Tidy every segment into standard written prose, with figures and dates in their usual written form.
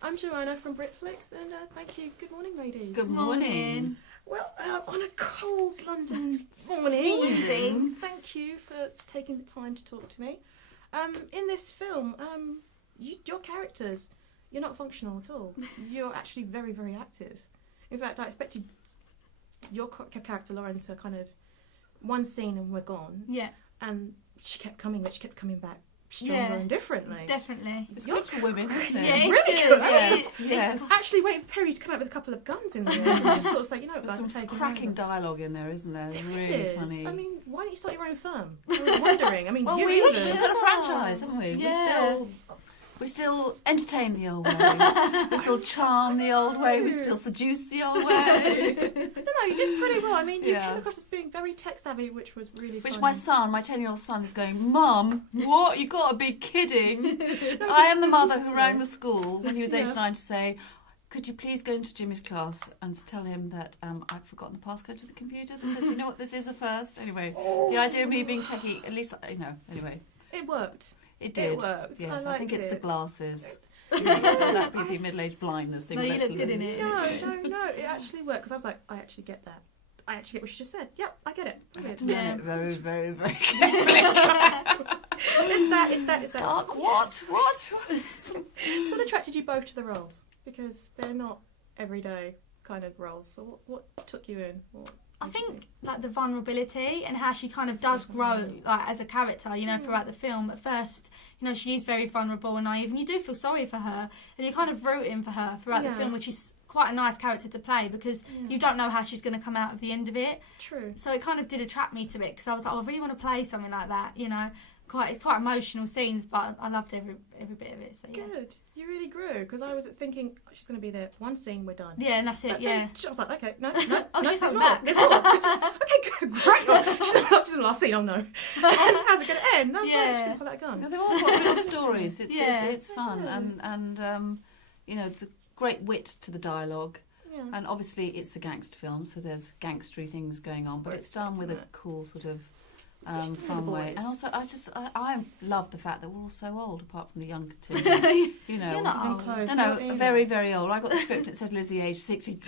I'm Joanna from Britflicks, and thank you. Good morning, ladies. Good morning. Well, on a cold London morning, thank you for taking the time to talk to me. In this film, your characters, you're not functional at all. You're actually very, very active. In fact, I expected your character, Lauren, to kind of one scene and we're gone. Yeah. And she kept coming back stronger and differently. Definitely. It's good for women, isn't it? Yeah, it's really good. good. Yes. Actually waiting for Perry to come out with a couple of guns in there and just sort of say, There's some cracking dialogue in there, isn't there? It's really is. funny. I mean, why don't you start your own firm? I was wondering. I mean, well, you we've even. got a franchise, haven't we? Yeah. We still entertain the old way. We still charm the old way. We still seduce the old way. I don't know, you did pretty well. I mean, you came across as being very tech savvy, which was really Which funny. my 10-year-old son is going, Mum, what? You got to be kidding. I am the mother who rang the school when he was age 9 to say, could you please go into Jimmy's class and tell him that I've forgotten the passcode to the computer? They said, you know what, this is a first. Anyway, the idea of me being techie, at least, anyway. It worked. It did. It worked. Yes, I think it's the glasses. It Would that be the middle-aged blindness thing? No, you look good in it. No, it actually worked because I was like, I actually get that. I actually get what she just said. Yep, I get it. I had to learn it very, very, very carefully. It's that. Dark, what? Sort of attracted you both to the roles because they're not everyday kind of roles. So what took you in? I think like the vulnerability and how she kind of does grow like as a character, throughout the film. At first, she is very vulnerable and naive, and you do feel sorry for her, and you're kind of rooting for her throughout the film, which is quite a nice character to play because you don't know how she's going to come out at the end of it. True. So it kind of did attract me to it because I was like, I really want to play something like that, Quite emotional scenes, but I loved every bit of it. So yeah. Good. You really grew because I was thinking she's going to be there. One scene, we're done. Yeah, and that's it. I was like, okay, no, she's there's coming more. back. There's more. Okay, good, great. She's in the last scene. Oh no. And how's it going to end? No, I'm saying she's going to pull out a gun. No, they've all got real stories. It's fun do. and it's a great wit to the dialogue. Yeah. And obviously it's a gangster film, so there's gangstery things going on, but it's done with a cool sort of fun way. And also, I love the fact that we're all so old, apart from the younger two. You're not old. No, very, very old. I got the script, it said Lizzie, age 60.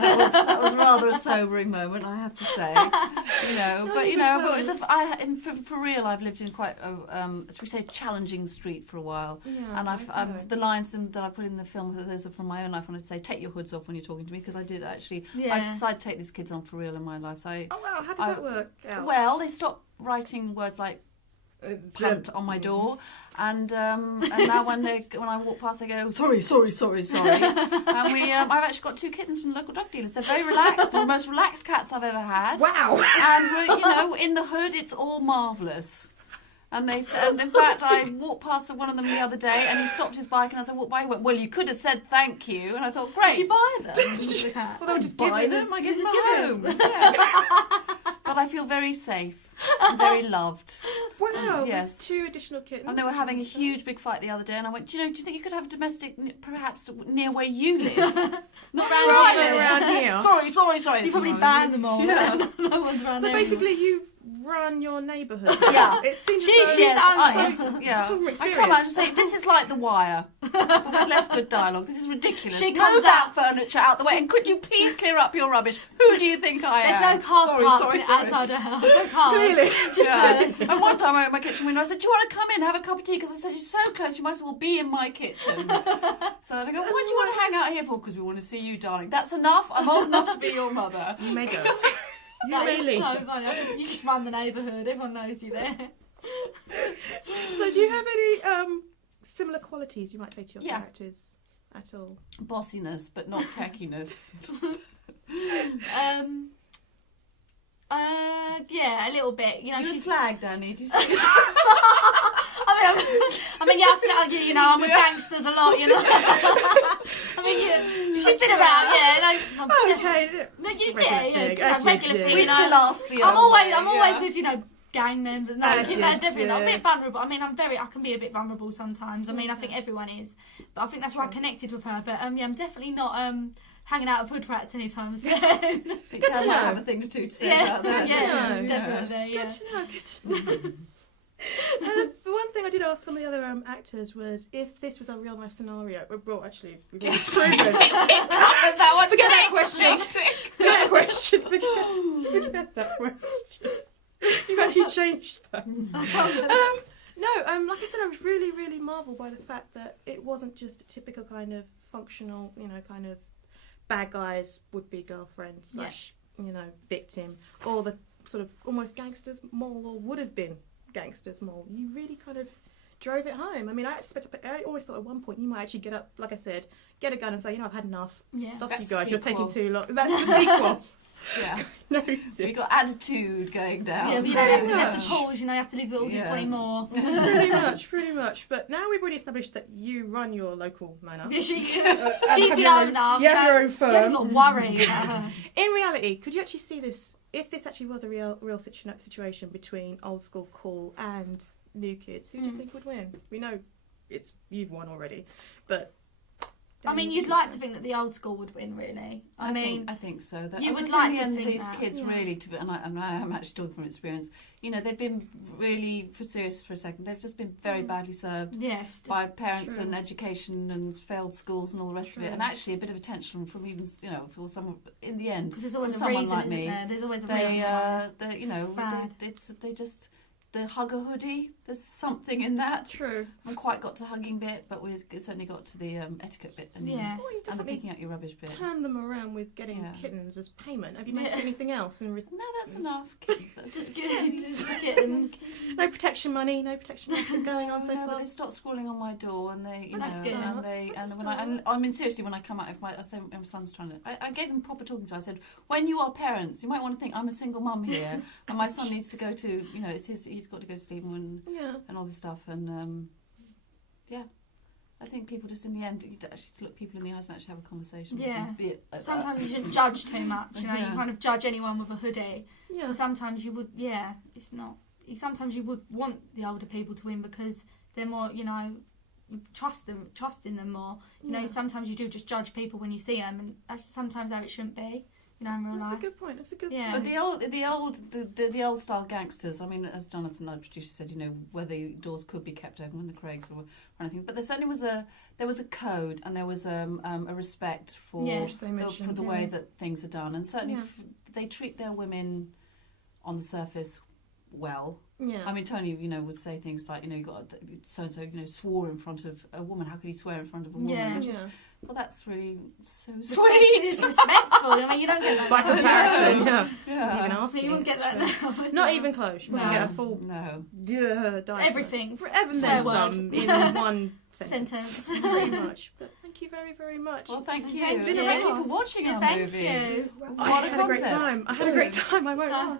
that was rather a sobering moment, I have to say. For real, I've lived in quite a, as we say, challenging street for a while. Yeah, and I've the lines that I put in the film, those are from my own life, when I say, take your hoods off when you're talking to me, because I did actually, I decided to take these kids on for real in my life. So oh wow, how did that work out? Well, they stopped writing words like punt on my door, and now when I walk past, they go sorry. And I've actually got 2 kittens from the local drug dealers. They're very relaxed. They're the most relaxed cats I've ever had. Wow! And in the hood, it's all marvellous. And they said, in fact, I walked past one of them the other day, and he stopped his bike, and as I walked by, he went, "Well, you could have said thank you." And I thought, great. Did you buy them? Well, they were just buy giving them. I give them home. Yeah. But I feel very safe and very loved. Wow, yes. with 2 additional kittens. And they were having a huge big fight the other day, and I went, do you think you could have a domestic perhaps near where you live? Not around here. Sorry. You probably banned them all. Yeah. No one's around so there basically you run your neighbourhood. Yeah. It seems She's as though yeah. talking from I experience. come out and say, this is like The Wire, but with less good dialogue. This is ridiculous. She Move comes that out- furniture out the way, and could you please clear up your rubbish? Who do you think I am? There's no cars parked sorry. outside her house. No cars. Clearly. And one time I opened my kitchen window, I said, do you want to come in and have a cup of tea? Because I said, you're so close, you might as well be in my kitchen. So I go, what do you want to hang out here for? Because we want to see you, darling. That's enough. I'm old enough to be your mother. You may go. It's so funny. You just run the neighbourhood. Everyone knows you there. So do you have any similar qualities you might say to your characters at all? Bossiness, but not techiness. Yeah, a little bit. You're she's a slag, Dani. Do you see? I mean, absolutely. I'm with gangsters a lot. She's been around. Yeah, okay. Regular thing. We still ask the I'm always with gang members. No, definitely not. A bit vulnerable. I mean, I can be a bit vulnerable sometimes. I mean, I think everyone is, but I think that's why I connected with her. But I'm definitely not hanging out with hood rats anytime soon. Good to know. I have a thing or two to say about that. Definitely. Good to know. The one thing I did ask some of the other actors was if this was a real life scenario. Well, actually, we've already proven that one. Forget that question. Forget that question. Forget that question. You've actually changed that. No, like I said, I was really, really marvelled by the fact that it wasn't just a typical kind of functional, kind of bad guys would-be girlfriend slash, victim, or the sort of almost gangsters mole or would have been gangsters mole. You really kind of drove it home. I mean, I always thought at one point you might actually get up, like I said, get a gun and say, I've had enough. Stop you guys, you're taking too long. That's the sequel. Yeah. No, we got attitude going down. Yeah, but you don't have to pause, you have to leave it all to 20 more. Pretty much. But now we've already established that you run your local manor. Yeah, she's the owner. You have your own firm. You haven't got to worry about her. In reality, could you actually see this, if this actually was a real situation between old school cool and new kids, who do you think would win? We know you've won already, but... I mean, you'd like to think that the old school would win, really. I think so. That, you would like to think these that. kids really, and I am actually talking from experience. They've been really, for serious for a second, they've just been very badly served by parents and education and failed schools and all the rest of it. And actually, a bit of attention from even, for someone in the end. Because there's always a someone reason, like me. isn't there? There's always a reason. They just. The hugger hoodie, there's something in that. True. I haven't quite got to hugging bit, but we've certainly got to the etiquette bit and, you and the picking out your rubbish bit. Turn them around with getting kittens as payment. Have you managed anything else? No, that's enough. Kittens, that's just kittens. No protection money going on so far. far. They stopped scrawling on my door, and they, seriously, when I come out, I say my son's trying to, I gave them proper talking to. I said, when you are parents, you might want to think I'm a single mum here, and my son needs to go to, he's got to go to Stephen and all this stuff, and I think people just in the end, you actually look people in the eyes and actually have a conversation. Yeah. Like sometimes you just judge too much. You kind of judge anyone with a hoodie. Yeah. So sometimes you would, it's not. Sometimes you would want the older people to win because they're more, you trust in them more. Sometimes you do just judge people when you see them, and that's sometimes how it shouldn't be. In real life. That's a good point. But the old style gangsters. I mean, as Jonathan, the producer, said, whether doors could be kept open when the Krays or anything. But there certainly was a code, and there was a respect for the way that things are done, and certainly they treat their women on the surface well. Yeah. I mean, Tony, would say things like, you got so and so, swore in front of a woman. How could he swear in front of a woman? Yeah. Which is, well, that's really so sweet. It's respectful. I mean, you don't get that. By comparison, You wouldn't get that now. Not even close. You wouldn't get a full. Everything. Forever and then some in one sentence. Pretty much. But thank you very, very much. Well, thank you. It's been Thank you for watching our movie. Thank you. I had a great time. I won't lie.